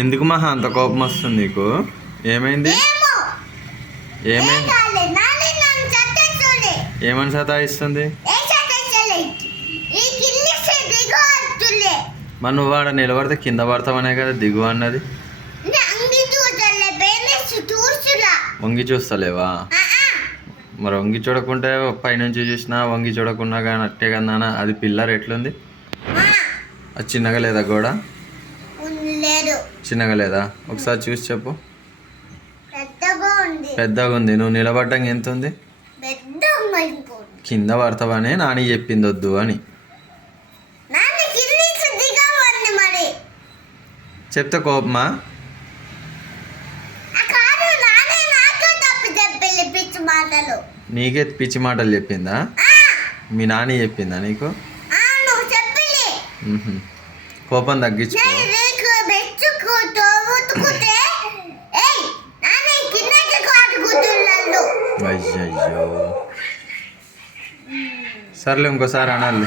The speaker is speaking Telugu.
ఎందుకు మహా అంత కోపం వస్తుంది నీకు? ఏమైంది? ఏమని సతాయిస్తుంది? మరి నువ్వు ఆడ నిలబడితే కింద పడతావనే కదా దిగు అన్నది. వంగి చూస్తలేవా? మరి వంగి చూడకుంటే పైనుంచి చూసినా వంగి చూడకుండా కానీ అట్టే కదా. అది పిల్లర్ ఎట్లుంది? అది చిన్నగా లేదా గోడ? చిన్నగా లేదా? ఒకసారి చూసి చెప్పు. పెద్దగా ఉంది. నువ్వు నిలబడ్డానికి ఎంత ఉంది? కింద పడతావనే నాని చెప్పింది వద్దు అని. చెప్తే కోపమా? నీకే పిచ్చి మాటలు చెప్పిందా? మీ నాని చెప్పిందా నీకు? కోపం తగ్గించుకో. అయ్యయ్యో, సర్లే ఇంకోసారి అనాలి.